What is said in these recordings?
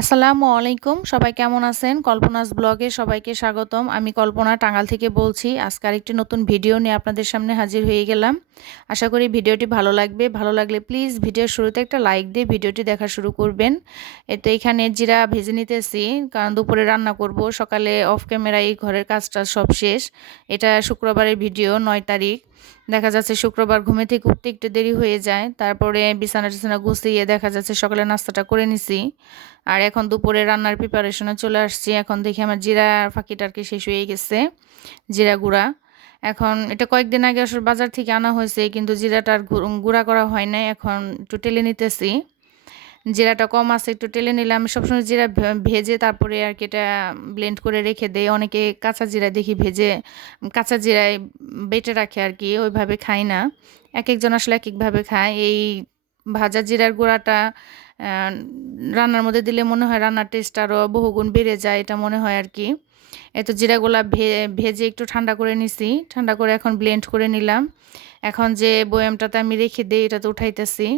আসসালামু আলাইকুম। সবাই কেমন আছেন? কল্পনাস ব্লগে সবাইকে স্বাগতম। আমি কল্পনা টাঙ্গাল থেকে বলছি, আজকে আরেকটি নতুন ভিডিও নিয়ে আপনাদের সামনে হাজির হয়ে গেলাম। আশা করি ভিডিওটি ভালো লাগবে। ভালো লাগলে প্লিজ ভিডিওর শুরুতে একটা লাইক দিয়ে ভিডিওটি দেখা শুরু করবেন। এতো এখানে জিরা ভেজে নিতেছি, কারণ দুপুরে রান্না করব। সকালে অফ ক্যামেরায় ঘরের কাজটা সব শেষ। এটা শুক্রবারের ভিডিও, নয় তারিখ। দেখা যাচ্ছে শুক্রবার ঘুমে থেকে উঠতে একটু দেরি হয়ে যায়। তারপরে বিছানা টিছানা গুছিয়ে দেখা যাচ্ছে সকালে নাস্তাটা করে নিছি। আর এখন দুপুরে রান্নার প্রিপারেশনে চলে আসছি। এখন দেখি আমার জিরা ফাঁকিটা আর কি শেষ হয়ে গেছে, জিরা গুঁড়া। এখন এটা কয়েকদিন আগে আসলে বাজার থেকে আনা হয়েছে, কিন্তু জিরাটার গুঁড়া করা হয় নাই। এখন একটু টেলে নিতেছি। জিরাটা কম আছে, একটু টেলে নিলাম সবসময় জিরা ভেজে তারপরে আর কি এটা ব্লেন্ড করে রেখে দেয় অনেকে কাঁচা জিরা দেখি ভেজে কাঁচা জিরায় বেটে রাখে আর কি, ওইভাবে খাই না। এক একজন আসলে এক একভাবে খায়। এই ভাজা জিরার গুঁড়াটা রান্নার মধ্যে দিলে মনে হয় রান্নার টেস্ট আরও বহুগুণ বেড়ে যায়, এটা মনে হয় আর কি। এত জিরাগুলা ভেজে একটু ঠান্ডা করে নিছি। ঠান্ডা করে এখন ব্লেন্ড করে নিলাম। এখন যে বয়ামটাতে আমি রেখে দিই এটা তো উঠাইতেছি।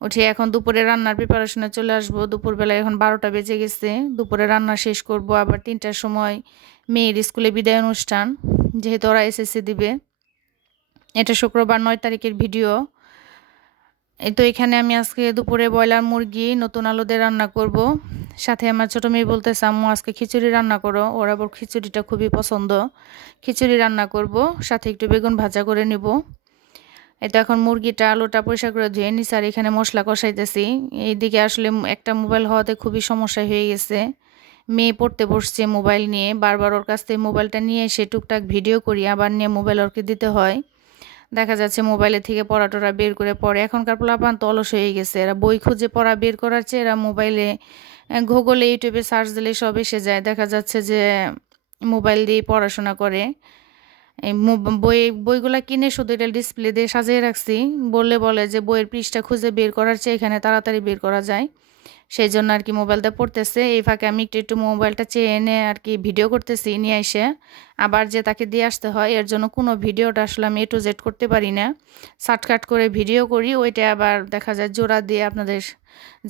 উঠে এখন দুপুরে রান্নার প্রিপারেশনে চলে আসব। দুপুরবেলায় এখন বারোটা বেজে গেছে। দুপুরে রান্না শেষ করব। আবার তিনটার সময় মেয়ের স্কুলে বিদায় অনুষ্ঠান, যেহেতু ওরা এসএসসি দিবে। এটা শুক্রবার নয় তারিখের ভিডিও এই তো এখানে আমি আজকে দুপুরে ব্রয়লার মুরগি, নতুন আলুদের রান্না করব। সাথে আমার ছোটো মেয়ে বলতেছে, আম্মু, আজকে খিচুড়ি রান্না করো। ওর আবার খিচুড়িটা খুবই পছন্দ। খিচুড়ি রান্না করব, সাথে একটু বেগুন ভাজা করে নিব। এটা এখন মুরগিটা, আলুটা পরিষ্কার করে ধুয়ে নিছি আর এখানে মশলা কষাইতেছি। এইদিকে আসলে একটা মোবাইল হওয়াতে খুবই সমস্যা হয়ে গেছে। মেয়ে পড়তে বসছে মোবাইল নিয়ে, বারবার ওর কাছ থেকে মোবাইলটা নিয়ে এসে টুকটাক ভিডিও করি, আবার নিয়ে মোবাইল ওরকে দিতে হয়। দেখা যাচ্ছে মোবাইলের থেকে পড়া টড়া বের করে পড়ে। এখনকার পোলাপান তো অলস হয়ে গেছে, এরা বই খুঁজে পড়া বের করার চেয়ে এরা মোবাইলে গুগলে, ইউটিউবে সার্চ দিলে সব এসে যায়। দেখা যাচ্ছে যে মোবাইল দিয়ে পড়াশোনা করে। এই বই, বইগুলা কিনে শুধু এটা ডিসপ্লে দিয়ে সাজিয়ে রাখছি। বললে বলে যে বইয়ের পৃষ্ঠা খুঁজে বের করার চেয়ে এখানে তাড়াতাড়ি বের করা যায়। সেই জন্য আর কি মোবাইলটা পড়তেছে। এই ফাঁকে আমি একটু একটু মোবাইলটা চেয়ে এনে আর কি ভিডিও করতেছি নিয়ে এসে। আবার যে তাকে দিয়ে আসতে হয়, এর জন্য কোনো ভিডিওটা আসলে আমি এ টু জেড করতে পারি না। শার্টকাট করে ভিডিও করি, ওইটা আবার দেখা যায় জোড়া দিয়ে আপনাদের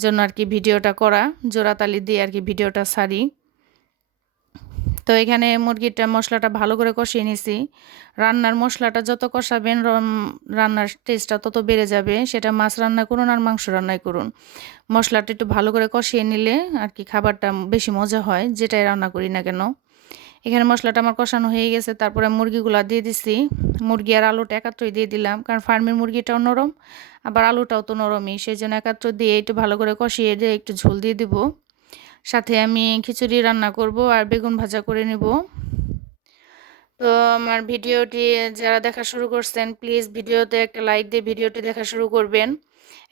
জন্য আর কি ভিডিওটা করা। জোড়াতালি দিয়ে আর কি ভিডিওটা সারি। তো এখানে মুরগিটা মশলাটা ভালো করে কষিয়ে নিছি। রান্নার মশলাটা যত কষাবেন রান্নার টেস্টটা তত বেড়ে যাবে। সেটা মাছ রান্না করুন আর মাংস রান্নাই করুন। মশলাটা একটু ভালো করে কষিয়ে নিলে আর কি খাবারটা বেশি মজা হয়, যেটাই রান্না করি না কেন। এখানে মশলাটা আমার কষানো হয়ে গেছে, তারপরে মুরগিগুলো দিয়ে দিছি। মুরগি আর আলুটা একাত্রই দিয়ে দিলাম, কারণ ফার্মের মুরগিটাও নরম, আবার আলুটাও তো নরমই, সেই জন্য একাত্র দিয়ে একটু ভালো করে কষিয়ে দিয়ে একটু ঝোল দিয়ে দিব। সাথে আমি খিচুড়ি রান্না করব আর বেগুন ভাজা করে নেব। তো আমার ভিডিওটি যারা দেখা শুরু করছেন, প্লিজ ভিডিওতে একটা লাইক দিয়ে ভিডিওটি দেখা শুরু করবেন।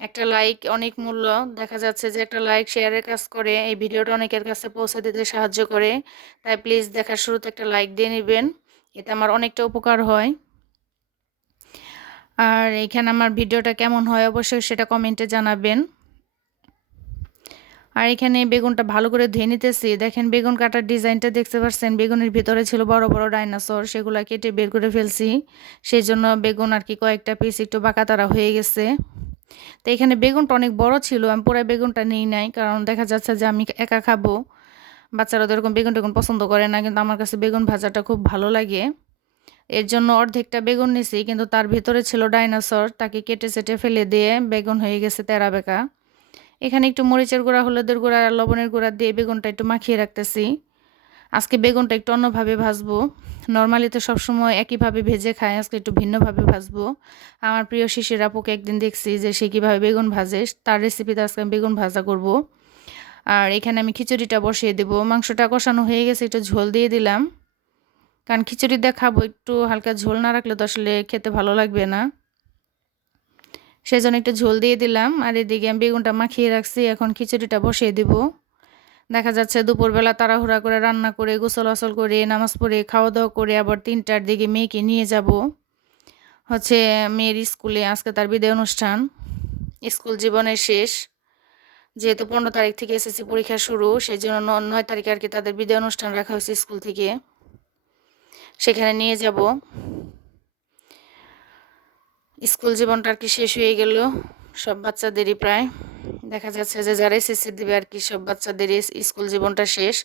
একটা লাইক অনেক মূল্য। দেখা যাচ্ছে যে একটা লাইক, শেয়ারের কাজ করে, এই ভিডিওটা অনেকের কাছে পৌঁছে দিতে সাহায্য করে। তাই প্লিজ দেখার শুরুতে একটা লাইক দিয়ে নেবেন। এতে আমার অনেকটা উপকার হয়। আর এখানে আমার ভিডিওটা কেমন হয় অবশ্যই সেটা কমেন্টে জানাবেন। আর এখানে বেগুনটা ভালো করে ধুয়ে নিতেছি। দেখেন বেগুন কাটার ডিজাইনটা দেখতে পাচ্ছেন বেগুনের ভিতরে ছিল বড় বড় ডাইনোসর, সেগুলো কেটে বের করে ফেলছি। সেই জন্য বেগুন আর কি কয়েকটা পিস একটু বাঁকা তারা হয়ে গেছে। তো এখানে বেগুনটা অনেক বড় ছিল, আমি পুরো বেগুনটা নেই নাই, কারণ দেখা যাচ্ছে যে আমি একা খাব। বাচ্চারা তো এরকম বেগুন টেগুন পছন্দ করে না, কিন্তু আমার কাছে বেগুন ভাজাটা খুব ভালো লাগে। এর জন্য অর্ধেকটা বেগুন নিছি, কিন্তু তার ভিতরে ছিল ডাইনোসর, তাকে কেটে সেটে ফেলে দিয়ে বেগুন হয়ে গেছে তেরা বেকা। এখানে একটু মরিচের গুঁড়া, হলুদের গুঁড়া আর লবণের গুঁড়া দিয়ে বেগুনটা একটু মাখিয়ে রাখতেছি। আজকে বেগুনটা একটু অন্যভাবে ভাজবো। নর্মালি তো সবসময় একইভাবে ভেজে খায় আজকে একটু ভিন্নভাবে ভাজবো। আমার প্রিয় শিশির আপুকে একদিন দেখছি যে সে কীভাবে বেগুন ভাজে, তার রেসিপিতে আজকে আমি বেগুন ভাজা করব। আর এখানে আমি খিচুড়িটা বসিয়ে দেব। মাংসটা কষানো হয়ে গেছে, একটু ঝোল দিয়ে দিলাম। কারণ খিচুড়ি দেখাবো একটু হালকা ঝোল না রাখলে তো আসলে খেতে ভালো লাগবে না। সেই জন্য একটু ঝোল দিয়ে দিলাম। আর এদিকে আমি বেগুনটা মাখিয়ে রাখছি, এখন খিচুড়িটা বসিয়ে দিব। দেখা যাচ্ছে দুপুরবেলা তাড়াহুড়া করে রান্না করে, গোসল আসল করে, নামাজ পড়ে খাওয়া দাওয়া করে আবার তিনটার দিকে মেয়েকে নিয়ে যাব। হচ্ছে মেয়ের স্কুলে আজকে তার বিদায় অনুষ্ঠান। স্কুল জীবনের শেষ। যেহেতু পনেরো তারিখ থেকে এসএসসি পরীক্ষা শুরু সেই জন্য নয় তারিখে আর কি তাদের বিদায় অনুষ্ঠান রাখা হয়েছে স্কুল থেকে। সেখানে নিয়ে যাব। স্কুল জীবনটা আর কি শেষ হয়ে গেল। সব বাচ্চাদেরই প্রায়। দেখা যাচ্ছে যে যারা এসএসসি দেবে আর কি, সব বাচ্চাদেরই স্কুল জীবনটা শেষ।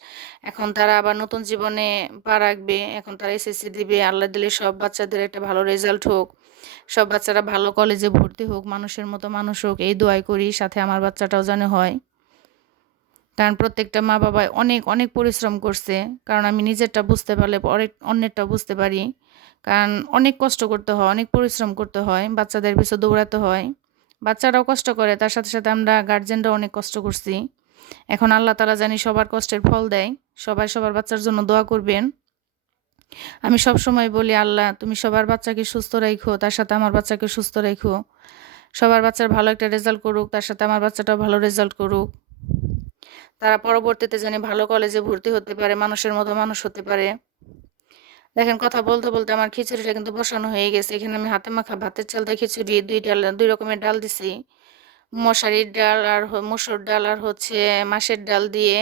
এখন তারা আবার নতুন জীবনে পা রাখবে। এখন তারা এসএসসি দিবে। আল্লাহ দিলে সব বাচ্চাদের একটা ভালো রেজাল্ট হোক। সব বাচ্চারা ভালো কলেজে ভর্তি হোক, মানুষের মতো মানুষ হোক, এই দোয়াই করি, সাথে আমার বাচ্চাটাও যেন হয়। কারণ প্রত্যেকটা মা বাবা অনেক অনেক পরিশ্রম করছে। কারণ আমি নিজেরটা বুঝতে পারলে পরে অন্যেরটা বুঝতে পারি। কারণ অনেক কষ্ট করতে হয়, অনেক পরিশ্রম করতে হয়, বাচ্চাদের পিছু দৌড়াতে হয়। বাচ্চারাও কষ্ট করে, তার সাথে সাথে আমরা গার্জেনরাও অনেক কষ্ট করছি। এখন আল্লাহ তালা জানি সবার কষ্টের ফল দেয়। সবাই সবার বাচ্চার জন্য দোয়া করবেন। আমি সব সময় বলি, আল্লাহ, তুমি সবার বাচ্চাকে সুস্থ রাখো তার সাথে আমার বাচ্চাকে সুস্থ রাখো সবার বাচ্চার ভালো একটা রেজাল্ট করুক, তার সাথে আমার বাচ্চাটাও ভালো রেজাল্ট করুক। তারা পরবর্তীতে জানি ভালো কলেজে ভর্তি হতে পারে, মানুষের মতো মানুষ হতে পারে। দেখেন কথা বলতে বলতে আমার খিচুড়িটা কিন্তু বসানো হয়ে গেছে। এখানে আমি হাতে মাখা ভাতের চালটা খিচুড়ি, দুই ডাল, দুই রকমের ডাল দিছি। মশারির ডাল আর মসুর ডাল আর হচ্ছে মাসের ডাল দিয়ে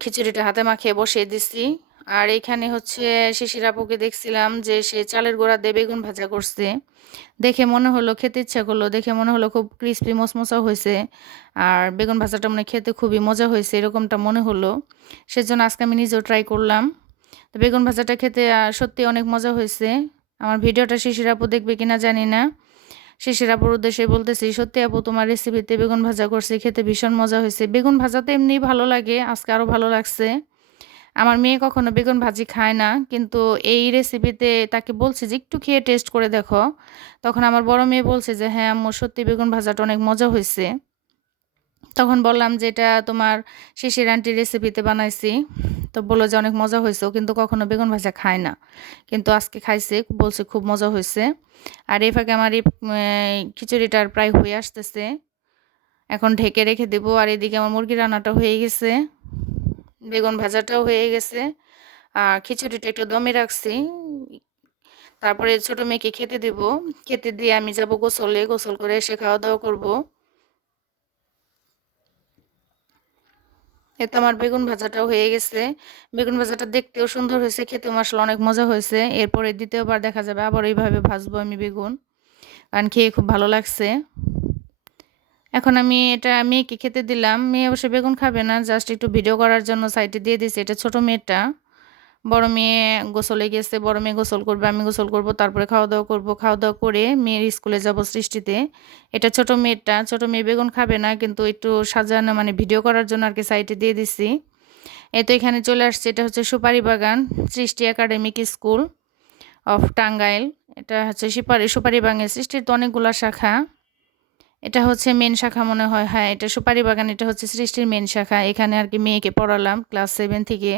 খিচুড়িটা হাতে মাখিয়ে বসিয়ে দিছি। আর এখানে হচ্ছে শিশির আপুকে দেখছিলাম যে সে চালের গোড়া দিয়ে বেগুন ভাজা করছে। দেখে মনে হলো, খেতে ইচ্ছা করল, দেখে মনে হলো খুব ক্রিস্পি মশমশা হয়েছে। আর বেগুন ভাজাটা মানে খেতে খুবই মজা হয়েছে, এরকমটা মনে হলো। সেজন্য আজকে আমি নিজেও ট্রাই করলাম। তো বেগুন ভাজাটা খেতে সত্যি অনেক মজা হয়েছে। আমার ভিডিওটা শিশির আপু দেখবে কিনা জানি না। শিশির আপুর উদ্দেশ্যে বলতেছি, সত্যি আপু, তোমার রেসিপিতে বেগুন ভাজা করছে, খেতে ভীষণ মজা হয়েছে। বেগুন ভাজা তো এমনিই ভালো লাগে, আজকে আরও ভালো লাগছে। আমার মেয়ে কখনো বেগুন ভাজি খায় না, কিন্তু এই রেসিপিতে তাকে বলছে যে একটু খেয়ে টেস্ট করে দেখো। তখন আমার বড় মেয়ে বলছে যে হ্যাঁ আম্মু, সত্যি বেগুন ভাজাটা অনেক মজা হয়েছে। তখন বললাম যে, এটা তোমার শিশির আন্টির রেসিপিতে বানাইছি। তো বলল যে, অনেক মজা হয়েছে। কিন্তু কখনো বেগুন ভাজা খায় না, কিন্তু আজকে খাইছে, বলছে খুব মজা হয়েছে। আর এই ফাঁকে আমার এই খিচুড়িটার প্রায় হয়ে আসতেছে। এখন ঢেকে রেখে দেবো, আর এদিকে আমার মুরগি রান্নাটা হয়ে গেছে। বেগুন ভাজাটাও হয়ে গেছে। আর খিচুড়িটা একটু দমে রাখছি। তারপরে ছোটো মেয়েকে খেতে দেব। খেতে দিয়ে আমি যাব গোসলে। গোসল করে এসে খাওয়া দাওয়া করব এতে আমার বেগুন ভাজাটাও হয়ে গেছে। বেগুন ভাজাটা দেখতেও সুন্দর হয়েছে, খেতেও মশলা অনেক মজা হয়েছে। এরপরে দ্বিতীয়বার দেখা যাবে আবার এইভাবে ভাজবো আমি বেগুন। কারণ খেয়ে খুব ভালো লাগছে। এখন আমি এটা মেয়েকে খেতে দিলাম। মেয়ে অবশ্যই বেগুন খাবে না জাস্ট একটু ভিডিও করার জন্য সাইডে দিয়ে দিয়েছে। এটা ছোটো মেয়েটা। বড় মেয়ে গোসলে গেছে, বড় মেয়ে গোসল করবে, আমি গোসল করব, তারপরে খাওয়া দাওয়া করব। খাওয়া দাওয়া করে মেয়ের স্কুলে যাব সৃষ্টিতে। এটা ছোট মেয়েটা, ছোট মেয়ে বেগুন খাবে না, কিন্তু একটু সাজানো মানে ভিডিও করার জন্য আর কি সাইডে দিয়ে দিছি। এই তো এখানে চলে আসছে, এটা হচ্ছে সুপারি বাগান, সৃষ্টি একাডেমিক স্কুল অফ টাঙ্গাইল। এটা হচ্ছে সুপারি সুপারি বাগান, সৃষ্টির তো অনেকগুলো শাখা। এটা হচ্ছে মেন শাখা মনে হয়। হ্যাঁ এটা সুপারি বাগান, এটা হচ্ছে সৃষ্টির মেন শাখা। এখানে আর কি মেয়েকে পড়ালাম ক্লাস সেভেন থেকে।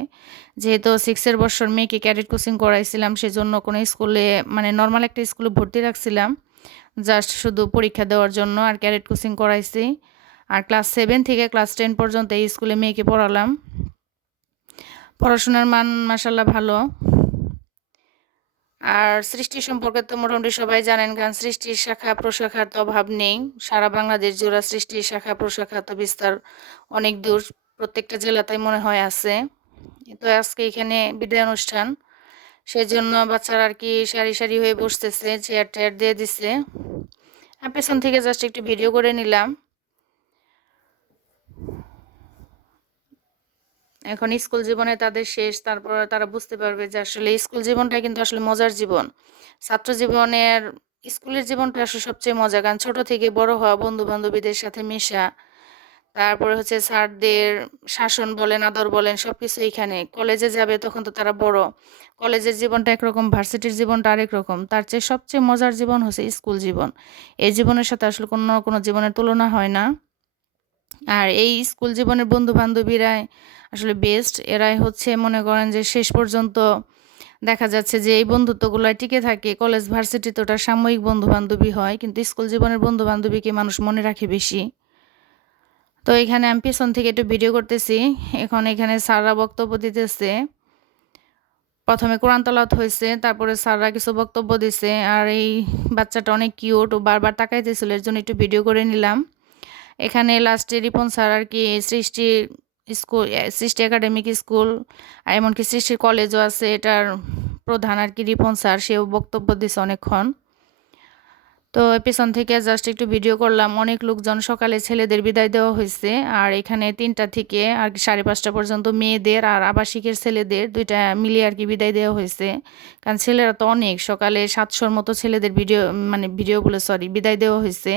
যেহেতু সিক্সের বছর মেয়েকে ক্যাডেট কোচিং করাইছিলাম, সেজন্য কোনো স্কুলে মানে নর্মাল একটা স্কুলে ভর্তি রাখছিলাম। জাস্ট শুধু পরীক্ষা দেওয়ার জন্য আর ক্যাডেট কোচিং করাইছি। আর ক্লাস সেভেন থেকে ক্লাস টেন পর্যন্ত এই স্কুলে মেয়েকে পড়ালাম। পড়াশোনার মান মাসাল্লাহ ভালো। আর সৃষ্টি সম্পর্কে তো মোটামুটি সবাই জানেন, কারণ সৃষ্টির শাখা প্রশাখার তো অভাব নেই। সারা বাংলাদেশ জোড়া সৃষ্টির শাখা প্রশাখা তো বিস্তার অনেক দূর, প্রত্যেকটা জেলাতেই মনে হয় আছে। তো আজকে এখানে বিদায় অনুষ্ঠান। সেই জন্য বাচ্চারা আর কি সারি সারি হয়ে বসতেছে চেয়ার টেয়ার দিয়ে দিছে। পেছন থেকে জাস্ট একটু ভিডিও করে নিলাম। এখন স্কুল জীবনে তাদের শেষ, তারপর তারা বুঝতে পারবে যে আসলে স্কুল জীবনটা কিন্তু আসলে মজার জীবন। ছাত্র জীবনের, স্কুলের জীবনটা আসলে সবচেয়ে মজা কারণ ছোট থেকে বড় হওয়া বন্ধু বান্ধবীদের সাথে মেশা, তারপরে হচ্ছে স্যারদের শাসন বলেন, আদর বলেন সব কিছু এখানে। কলেজে যাবে তখন তো তারা বড়। কলেজের জীবনটা একরকম, ভার্সিটির জীবনটা আরেক রকম। তার চেয়ে সবচেয়ে মজার জীবন হচ্ছে স্কুল জীবন। এই জীবনের সাথে আসলে কোনো কোনো জীবনের তুলনা হয় না। আর এই স্কুল জীবনের বন্ধু বান্ধবীরাই আসলে বেস্ট এরাই হচ্ছে, মনে করেন যে শেষ পর্যন্ত দেখা যাচ্ছে যে এই বন্ধুত্বগুলো টিকে থাকে। কলেজ ভার্সিটি তো ওটা সাময়িক বন্ধু বান্ধবী হয়, কিন্তু স্কুল জীবনের বন্ধু বান্ধবীকে মানুষ মনে রাখে বেশি। তো এখানে আমি পেছন থেকে একটু ভিডিও করতেছি। এখন এখানে স্যাররা বক্তব্য দিতেছে। প্রথমে কোরআন তলাত হয়েছে, তারপরে স্যাররা কিছু বক্তব্য দিছে। আর এই বাচ্চাটা অনেক কিউট ও বারবার তাকাইতেছিল, এর জন্য একটু ভিডিও করে নিলাম। এখানে লাস্টে রিপন স্যার আর কি সৃষ্টি স্কুল সৃষ্টি একাডেমিক স্কুল এমনকি সৃষ্টির কলেজও আছে, এটার প্রধান আর কি রিপন স্যার সেও বক্তব্য দিছে অনেকক্ষণ। তো পেছন থেকে জাস্ট একটু ভিডিও করলাম, অনেক লোকজন সকালে ছেলেদের বিদায় দেওয়া হয়েছে, আর এখানে তিনটা থেকে আর কি সাড়ে পাঁচটা পর্যন্ত মেয়েদের আর আবাসিকের ছেলেদের দুইটা মিলিয়ে আর কি বিদায় দেওয়া হয়েছে। কারণ ছেলেরা তো অনেক, সকালে সাতশোর মতো ছেলেদের ভিডিও মানে ভিডিও বলে সরি বিদায় দেওয়া হয়েছে।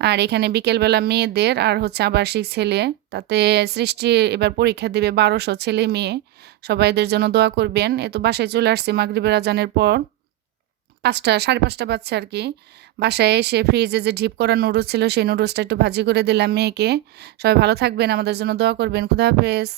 আর এখানে বিকেলবেলা মেয়েদের আর হচ্ছে আবাসিক ছেলে, তাতে সৃষ্টি এবার পরীক্ষা দেবে বারোশো ছেলে মেয়ে। সবাই এদের জন্য দোয়া করবেন। এ তো বাসায় চলে আসছে মাগরিবের আজানের পর। পাঁচটা, সাড়ে পাঁচটা বাচ্চা আর কি। বাসায় এসে ফ্রিজে যে ঢিপ করা নুডলস ছিল, সেই নুডলসটা একটু ভাজি করে দিলাম মেয়েকে। সবাই ভালো থাকবেন, আমাদের জন্য দোয়া করবেন। খুদা হাফেজ।